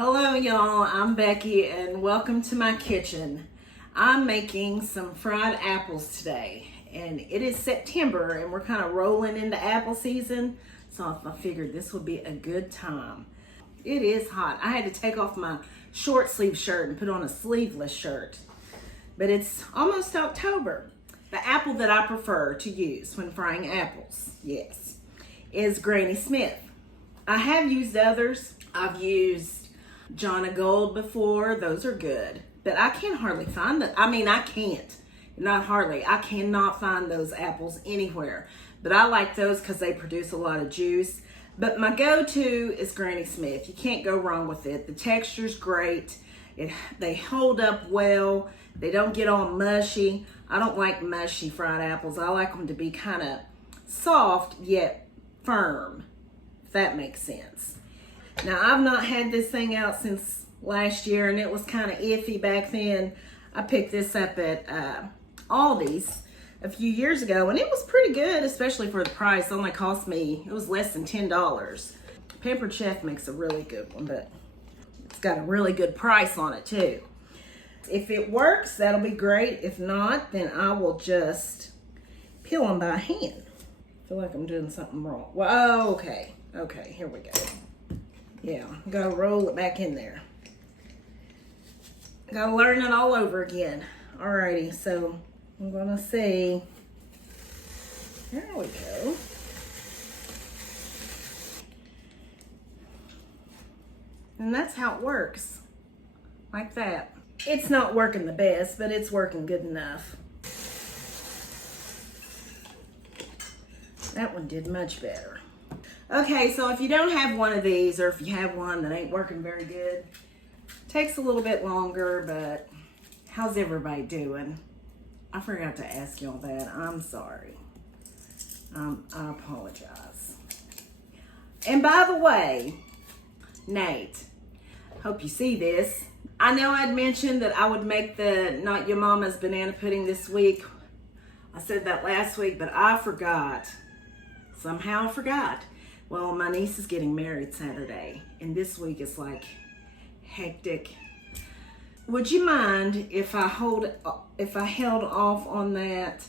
Hello y'all, I'm Becky and welcome to my kitchen. I'm making some fried apples today and it is September and we're kind of rolling into apple season, so I figured this would be a good time. It is hot. I had to take off my short sleeve shirt and put on a sleeveless shirt, but it's almost October. The apple that I prefer to use when frying apples, yes, is Granny Smith. I have used others. I've used John O' Gold before. Those are good, but I can hardly find them. I cannot find those apples anywhere, but I like those because they produce a lot of juice. But my go-to is Granny Smith. You can't go wrong with it. The texture's great. They hold up well. They don't get all mushy. I don't like mushy fried apples. I like them to be kind of soft yet firm, if that makes sense. Now, I've not had this thing out since last year, and it was kind of iffy back then. I picked this up at Aldi's a few years ago, and it was pretty good, especially for the price. It only cost me, it was less than $10. Pampered Chef makes a really good one, but it's got a really good price on it, too. If it works, that'll be great. If not, then I will just peel them by hand. I feel like I'm doing something wrong. Well, okay. Okay, here we go. Yeah, gotta roll it back in there. Gotta learn it all over again. Alrighty, so I'm gonna see. There we go. And that's how it works. Like that. It's not working the best, but it's working good enough. That one did much better. Okay, so if you don't have one of these, or if you have one that ain't working very good, takes a little bit longer, but how's everybody doing? I forgot to ask y'all that. I'm sorry. I apologize. And by the way, Nate, hope you see this. I know I'd mentioned that I would make the Not Your Mama's banana pudding this week. I said that last week, but I forgot. Somehow I forgot. Well, my niece is getting married Saturday, and this week is like hectic. Would you mind if I held off on that?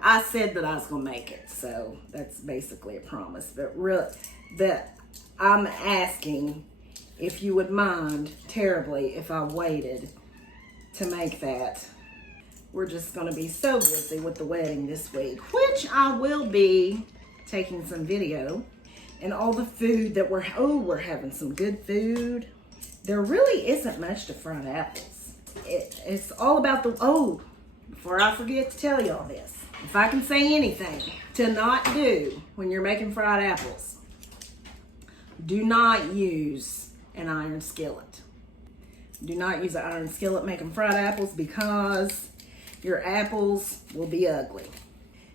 I said that I was gonna make it, so that's basically a promise. But really, I'm asking if you would mind terribly if I waited to make that. We're just gonna be so busy with the wedding this week, which I will be taking some video. And all the food that we're having some good food. There really isn't much to fried apples. It's all about before I forget to tell y'all this, if I can say anything to not do when you're making fried apples, do not use an iron skillet. Do not use an iron skillet making fried apples because your apples will be ugly.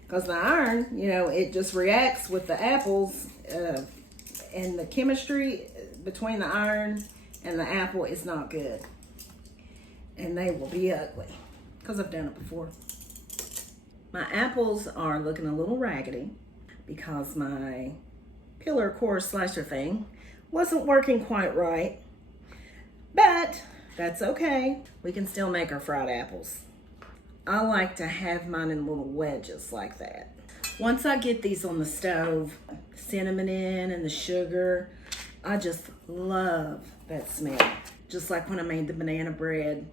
Because the iron, it just reacts with the apples, and the chemistry between the iron and the apple is not good. And they will be ugly, because I've done it before. My apples are looking a little raggedy because my pillar core slicer thing wasn't working quite right. But that's okay. We can still make our fried apples. I like to have mine in little wedges like that. Once I get these on the stove, cinnamon in and the sugar, I just love that smell. Just like when I made the banana bread,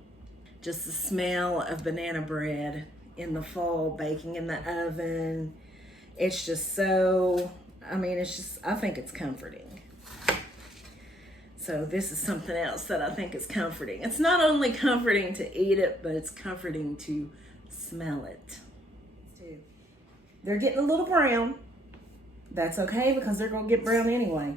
just the smell of banana bread in the fall, baking in the oven. It's just so, I think it's comforting. So this is something else that I think is comforting. It's not only comforting to eat it, but it's comforting to smell it. They're getting a little brown. That's okay because they're gonna get brown anyway.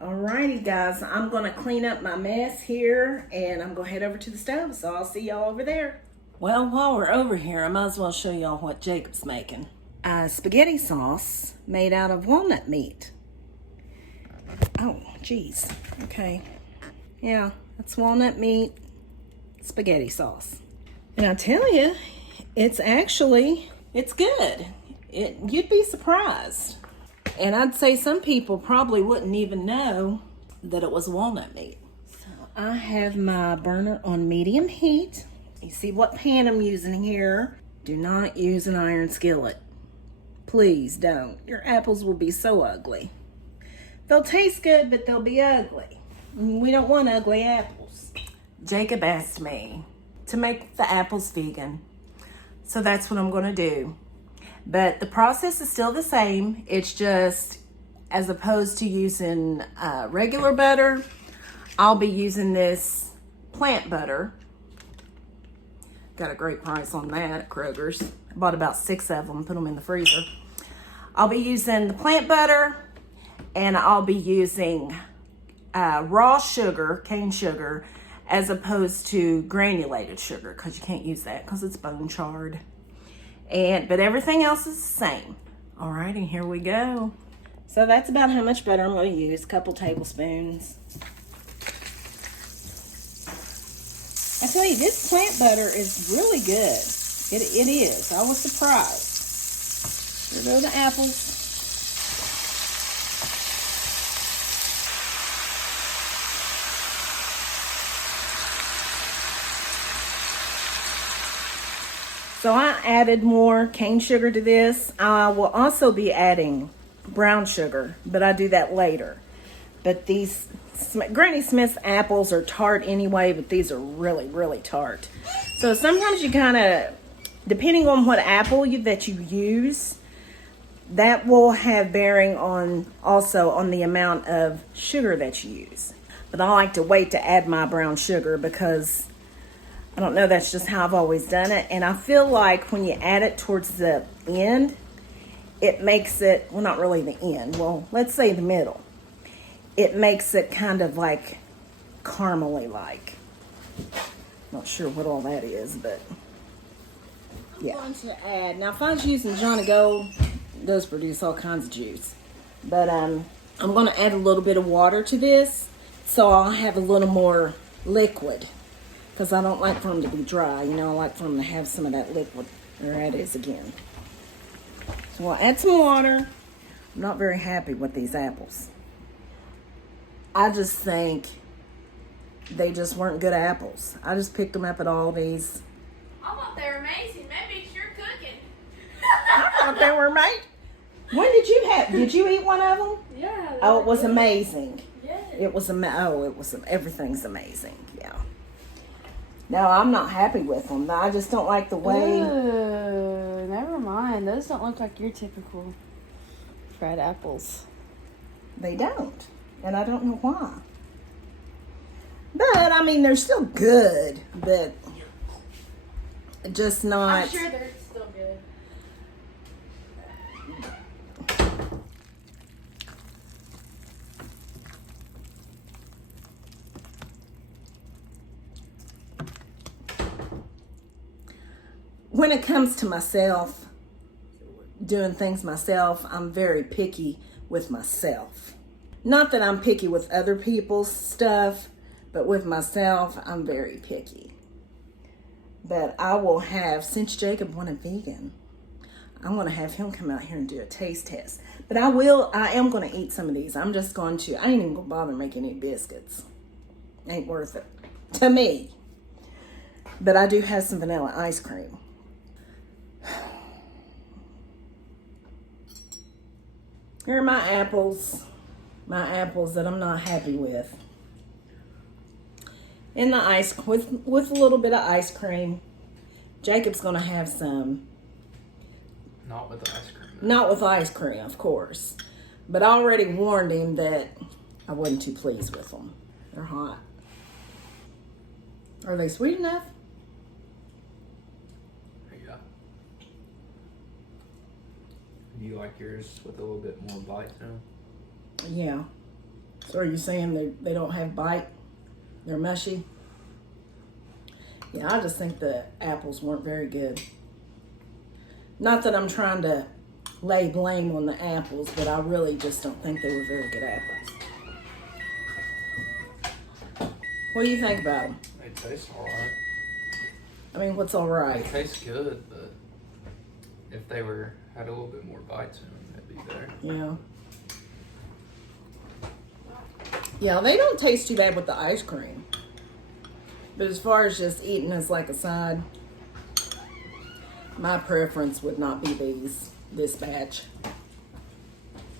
Alrighty guys, I'm gonna clean up my mess here and I'm gonna head over to the stove, so I'll see y'all over there. Well, while we're over here, I might as well show y'all what Jacob's making. Spaghetti sauce made out of walnut meat. Oh, geez. Okay. Yeah, that's walnut meat spaghetti sauce. And I tell you, it's good. You'd be surprised. And I'd say some people probably wouldn't even know that it was walnut meat. So I have my burner on medium heat. You see what pan I'm using here. Do not use an iron skillet. Please don't. Your apples will be so ugly. They'll taste good, but they'll be ugly. We don't want ugly apples. Jacob asked me to make the apples vegan, so that's what I'm going to do. But the process is still the same. It's just, as opposed to using regular butter, I'll be using this plant butter. Got a great price on that at Kroger's. I bought about 6 of them, put them in the freezer. I'll be using the plant butter, and I'll be using raw sugar, cane sugar, as opposed to granulated sugar, because you can't use that because it's bone charred. But everything else is the same. All right, and here we go. So that's about how much butter I'm going to use, a couple tablespoons. I tell you, this plant butter is really good. It is. I was surprised. Here go the apples. So I added more cane sugar to this. I will also be adding brown sugar, but I do that later. But these Granny Smith's apples are tart anyway, but these are really, really tart. So sometimes you kind of, depending on what apple that you use, that will have bearing on also on the amount of sugar that you use. But I like to wait to add my brown sugar because I don't know, that's just how I've always done it. And I feel like when you add it towards the end, it makes it, well, not really the end, well, let's say the middle. It makes it kind of like caramely like. Not sure what all that is, but yeah. I'm going to add, now if I was using Johnny Gold, it does produce all kinds of juice. But I'm going to add a little bit of water to this, so I'll have a little more liquid. Because I don't like for them to be dry. You know, I like for them to have some of that liquid. There it is again. So I'll add some water. I'm not very happy with these apples. I just think they just weren't good apples. I just picked them up at Aldi's. I thought they were amazing. Maybe it's your cooking. I thought they were amazing. When did you have? Did you eat one of them? Yeah. Oh, it was amazing. Yeah. It was everything's amazing. Yeah. No, I'm not happy with them. I just don't like the way. Ooh, never mind. Those don't look like your typical fried apples. They don't. And I don't know why. But, I mean, they're still good. But just not. I'm sure they're still good. When it comes to myself, doing things myself, I'm very picky with myself. Not that I'm picky with other people's stuff, but with myself, I'm very picky. But I will have, since Jacob wanted vegan, I'm going to have him come out here and do a taste test. But I am going to eat some of these. I ain't even going to bother making any biscuits. Ain't worth it. To me. But I do have some vanilla ice cream. Here are my apples that I'm not happy with. In the ice, with a little bit of ice cream. Jacob's gonna have some. Not with ice cream. Not with ice cream, of course. But I already warned him that I wasn't too pleased with them. They're hot. Are they sweet enough? Yeah. Do you like yours with a little bit more bite to them? Yeah. So are you saying they don't have bite? They're mushy? Yeah, I just think the apples weren't very good. Not that I'm trying to lay blame on the apples, but I really just don't think they were very good apples. What do you think about them? They taste alright. I mean, what's all They right? taste good, but if they had a little bit more bite to them, that'd be better. Yeah. Yeah, they don't taste too bad with the ice cream. But as far as just eating as like a side, my preference would not be this batch.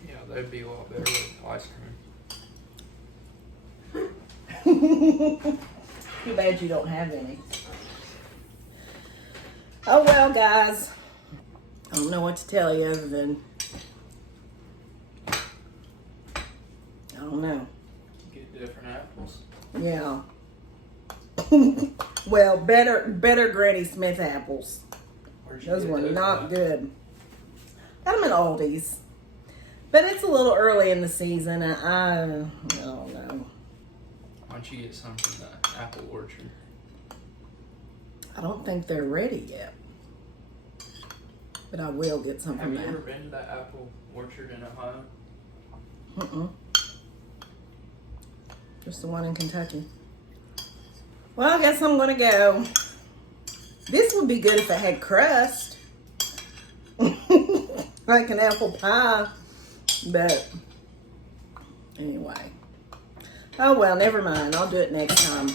Yeah, that'd be a lot better with ice cream. Too bad you don't have any. Oh well, guys. I don't know what to tell you other than I don't know. Get different apples. Yeah. Well, better Granny Smith apples. Where'd you Those get were not at? good. Got them at Aldi's. But it's a little early in the season, and I don't know. Why don't you get some from the apple orchard? I don't think they're ready yet. But I will get some Have from you ever there. been to that apple orchard in Ohio? Mm-mm. Just the one in Kentucky. Well, I guess I'm gonna go. This would be good if it had crust. Like an apple pie. But anyway. Oh well, never mind. I'll do it next time.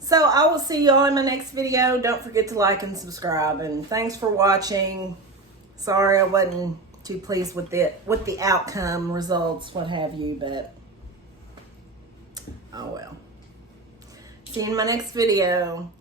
So I will see y'all in my next video. Don't forget to like and subscribe. And thanks for watching. Sorry I wasn't too pleased with the outcome, results, what have you, but oh well. See you in my next video.